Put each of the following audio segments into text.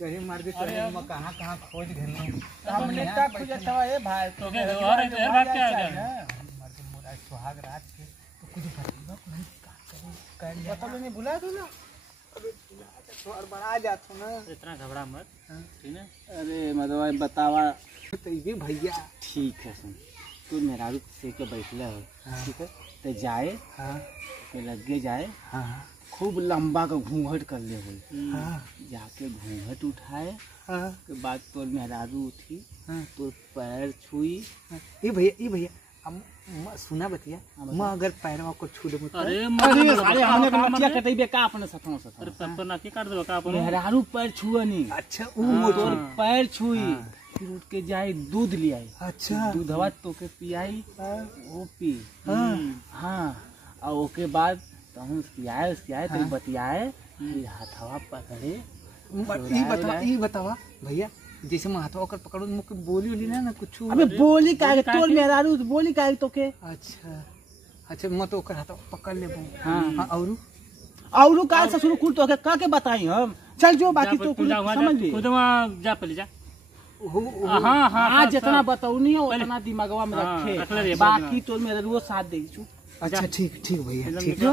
कहीं मार के चले मैं कहां कहां खोज घने हमने का खोजत हवा ए भाई तो के और बात क्या है मार के मोरा सुहाग रात के तो कुछ बताइबा कोई का करे कर पता नहीं भुला दो ना अबे तो और बना जात हो ना इतना घबरा मत ठीक है। अरे मदवा बतावा तो ये भैया ठीक है सुन तू मेरा रूप से के बैठले हो ठीक है तो जाए हां के लगे जाए हां खूब लंबा का घूंघट कर ले हो हां जाके घूंघट उठाए हां के बाद तोर मेहरारू उठी तोर पैर छुई ये भैया हम सुना बतिया मैं अगर पैरवा को छू दूं अरे अरे हमने मटिया कटैबे का अपने सथवा अरे पेपर ना की काट दो का अपन मेहरारू पैर छुअनी अच्छा वो तोर पैर छुई फिर उठ के जाए दूध ले आई अच्छा दूधवा तो के पियाई वो पी हाँ और ओके बाद तो हम उसकी आए तो बतियाए फिर हाथवा पकड़े ये बतावा भैया जैसे मैं हाथवा कर पकड़ू मुझे बोली ना कुछ अबे बोली का तोर मेहरारू बोली का तो के अच्छा मैं तो ओकर हाथवा पकड़ लेबो हां औरू का ससुर कुल तो के बताई हम चल जो बाकी तो कुल समझ ले खुद वहां जा पहले जा हां आज जितना बताऊनी है उतना दिमागवा में रखे बाकी तो मेरा रोज साथ दे छु अच्छा ठीक भैया ठीक है।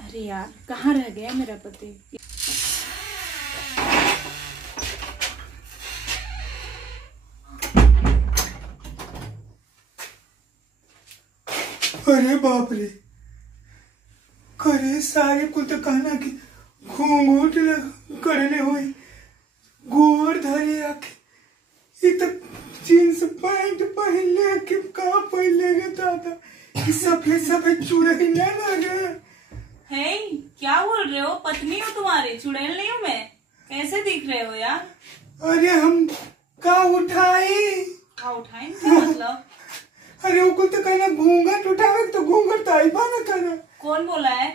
अरे यार कहाँ रह गया मेरा पति। अरे बाप रे करे सारे कुल तो कहना कि घूंघट करले हुई गोर धरे आके ये तो जींस पैंट पहले के का पहले गे दादा ये सफेद चूड़ा ही ना लगे है क्या बोल रहे हो? पत्नी हो तुम्हारी, चुड़ैल नहीं हूँ मैं। कैसे दिख रहे हो यार? अरे हम का उठाई क्या उठाए क्या मतलब? अरे वो कुल तो कहना घूंघट उठावे तो घूंघट तो आईबा ना करना। कौन बोला है?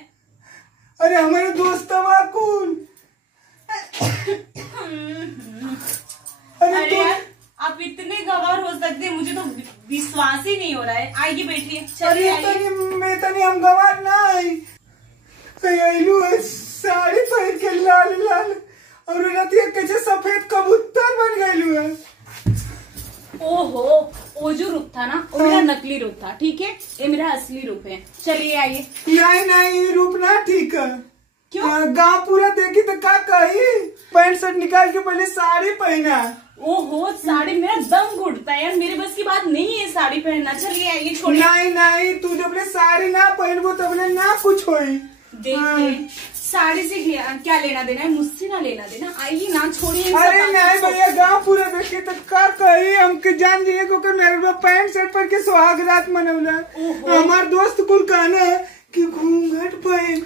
अरे हमारे दोस्त कुल अरे यार आप इतने गवार हो सकते, मुझे तो विश्वास ही नहीं हो रहा है। आइए बैठिए, चलिए आइए। मैं तनी हम गवार ना आई आईलू साड़ी पहन के लाल लाल और रतिया कैसे सफेद कबूतर बन गईलू है। ओहो वो जो रूप था ना वो मेरा नकली रूप था, ठीक है? ये मेरा असली रूप है। चलिए आइए। नहीं रूप ना ठीक है। क्यों? गाँव पूरा देखी तो का कही पैंट शर्ट निकाल के पहले साड़ी पहना। ओहो साड़ी मेरा दम घुटता है यार, मेरे बस की बात नहीं है साड़ी पहनना। चलिए आइए छोड़िए। नहीं तू जब साड़ी ना पहनबो तब ना कुछ होई। देखिए साड़ी से क्या लेना देना है, मुझसे ना लेना देना। आइए ना, छोड़िए। अरे नहीं भैया गाँव पूरा देखे तो का कही हमके जान दिए को मेरे पैंट शर्ट पर के सुहाग रात मनौला। हमार दोस्त कुल कहना कि घूंघट पहन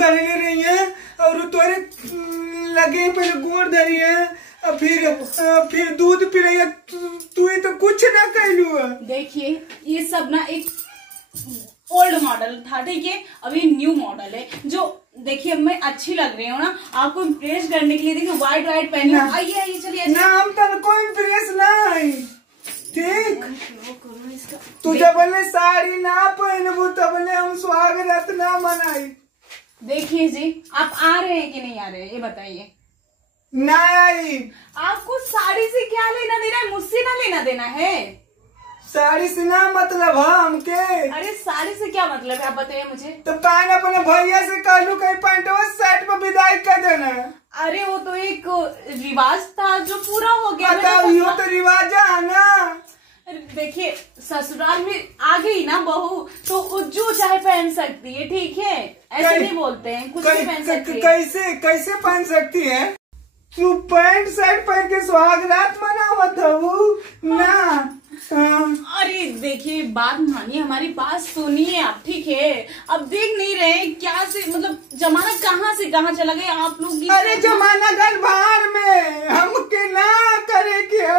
करले रही है और तोरे लगे पहले गोड़ धरी है फिर दूध पी रही है। तू तो कुछ ना कहलू है। देखिए ये सब ना एक ओल्ड मॉडल था, ठीक है? अभी न्यू मॉडल है जो देखिए मैं अच्छी लग रही हूँ ना आपको इम्प्रेस करने के लिए। देखिए व्हाइट पहनी। आइए चलिए। ना हम तो इम्प्रेस नहीं ठीक। तू जब बोले साड़ी ना पहनबू तब हम सुहाग रात ना मनाई। देखिए जी आप आ रहे हैं कि नहीं आ रहे हैं ये बताइए। नहीं आपको साड़ी से क्या लेना देना है, मुझसे ना लेना देना है। साड़ी से ना मतलब हमके। अरे साड़ी से क्या मतलब है आप बताइए मुझे। तो पहले अपने भैया से कहलू कहीं पैंटवा शर्ट पर विदाई कर देना। अरे वो तो एक रिवाज था जो पूरा हो गया। यो तो रिवाज है ना। देखिए ससुराल में आ गई ना बहू तो जो चाहे पहन सकती है, ठीक है? ऐसे नहीं बोलते हैं, कुछ भी पहन सकती है। कैसे पहन सकती है? तू पैंट शर्ट पहन के सुहाग रात मनावत हूँ ना। अरे देखिए बात मानिए, हमारी बात सुनिए आप, ठीक है? अब देख नहीं रहे क्या से मतलब जमाना कहाँ से कहाँ चला गया आप लोग। अरे जमाना गल बाहर में हमके ना करे क्या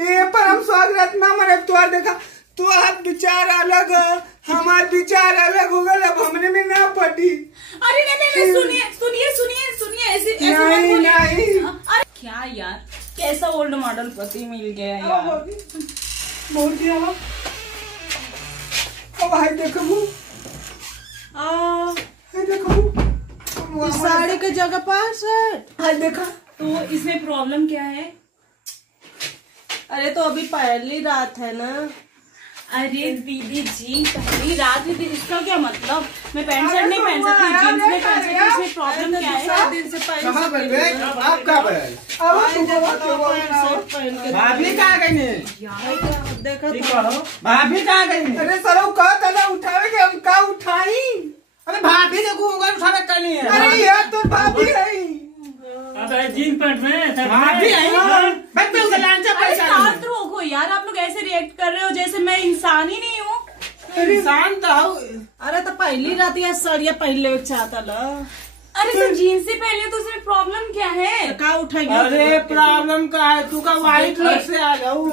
ये पर हम स्वागत ना मरे। तुहार देखा तुहार विचार अलग हमार विचार अलग हो गए, अब हमने में ना पटी। अरे नहीं सुनिए ऐसे नहीं। अरे क्या यार कैसा ओल्ड मॉडल पति मिल गया यार। बोल दिया अब भाई देखो के जगह 65। हाँ देखा, तो इसमें प्रॉब्लम क्या है? अरे तो अभी पहली रात है ना। अरे दीदी जी पहली रात है, इसका क्या मतलब? मैं पैंट शर्ट नहीं पहन सकती, जीन्स नहीं पहन सकती, इसमें प्रॉब्लम क्या है? दिन से कहाँ पर गए? आप कहाँ अब पहन के भाभी कहाँ गई ने? देखा तो भाभी कहाँ गई ने? अरे सर कहा था ना उठावे के, हम का उठाई? अरे भाभी के घूंघट उठाना करनी है। अरे यार तो भाभी है। अबे जीन पैंट में भाभी है। मैं तो उधर लांचा अरे पैसा शांत रहो यार, आप लोग ऐसे रिएक्ट कर रहे हो जैसे मैं इंसान ही नहीं हूँ। इंसान तो हूँ। अरे तो पहली रात या सड़िया पहले चाहता ला। अरे तो जीन्स ही पहन लियो तो उसमें प्रॉब्लम क्या है? का उठाएंगे? अरे प्रॉब्लम का है, तू का व्हाइट लुक से आ जाऊ।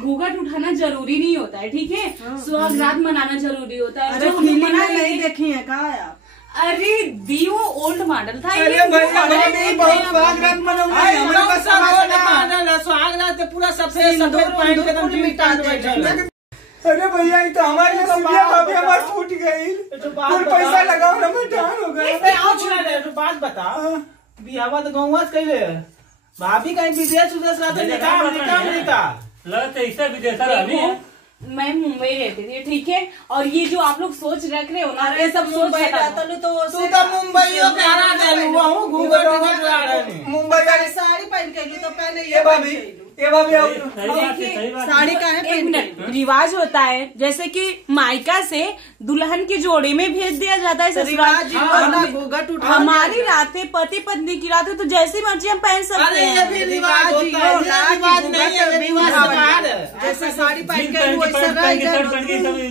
घूंघट उठाना जरूरी नहीं होता है, ठीक है? सुहागरात मनाना जरूरी होता है। अरे जो फिल्म मना में नहीं लेंगे- देखी है का आप? अरे दी वो ओल्ड मॉडल था, अरे ये भाई new model है। नहीं, बहुत स्वागत मनाऊंगा। हमरा का स्वागत है पूरा सबसे सफेद पहन के एकदम मिटा दे। अरे भैया ये तो हमारी नसीबिया भाभी हमारी फूट गई। कुल पैसा लगाओ ना मटान हो गया। अरे कुछ ना रे, तू बात बता। बियाह तो गाँव से कइले भाभी कहीं विदेश उदेश रहते अमेरिका लगता है विदेश देखो, मैं मुंबई रहती थी, ठीक है? और ये जो आप लोग सोच रख रहे हो ना, ये सब सोच मुंबई हटाओ। जाता लो तो तू तो मुंबई हो के हरा दे हुआ हूं घूंघट घूंघट ला रहे मुंबई वाली साड़ी पहन के तो पहले ये भाभी साड़ी का है एक मिनट, रिवाज होता है जैसे कि मायका से दुल्हन की जोड़ी में भेज दिया जाता है रिवाज ससुराल। घूंघट उठा हमारी रातें पति पत्नी की रातें तो जैसी मर्जी हम पहन सकते अरे ये हैं। भी रिवाज होता है, ये रिवाज नहीं है, ये रिवाज से बाहर है। जैसे साड़ी पहन के वैसा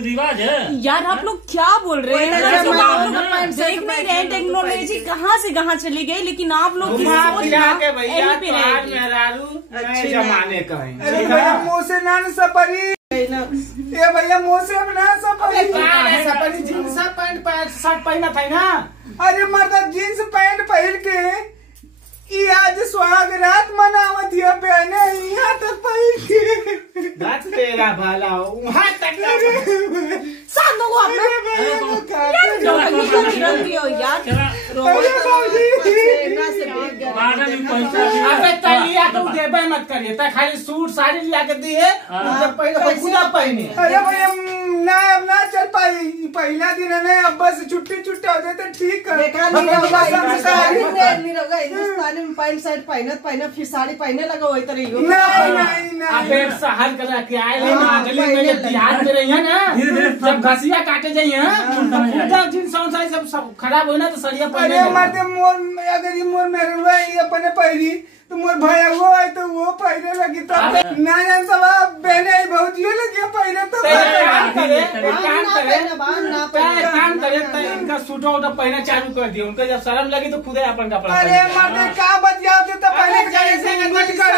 रिवाज है। यार आप लोग क्या बोल रहे हैं? वही तो आप लोग मैं देख नहीं रहे, टेक्नोलॉजी कहाँ से कहाँ चली गई, लेकिन आप लोग की घुमा सोच फिरा ना के भैया यहीं पे तोहार रहेगी। मेहरारू अच्छी नए जमाने का है। अरे भैया मुँह से ना सपरी, ये भैया मुँह से ना सपरी। सपरी जींस पैंट शर्ट पहना था ना। अरे मर्दा जींस पैंट पहन के ई आज सुहागरात मनावत है, पहने यहाँ तक पहन के। बात तेरा भला हो वहाँ तक शांत हो आप लोग। यार नौटंकी कर रही हो यार। अबे तय लिया तो देबे मत करिए, तय खाली सूट साड़ी लिया के दिए पहले खुदा पहने। अरे भैया ना अब ना चल पाई, पहला दिन है ना, अब बस छुट्टी हो जाए तो ठीक है। देखा नहीं होगा हिंदुस्तानी में पैंट शर्ट पहने फिर साड़ी पहने लगा वही तरह ही होगा। नहीं अबे सहल करा के आए ले ना अगली महीने बिहार में रही है ना, जब घसिया काटे जाइए पूरा जींस सब खराब हो ना तो सरिया पहने। अरे मर्दे मोर अगर ये मोर मेरे हुआ ये अपने पहरी तो मोर भैया वो है तो वो पहने लगी तो ना जान सब बहने बहुत ये लगी पहने तो काम करे इनका सूट वूट पहना चालू कर दिए, उनको जब शर्म लगी तो खुदे अपन कपड़ा अरे मर्दे का बतियाते तो पहले कैसे मत कर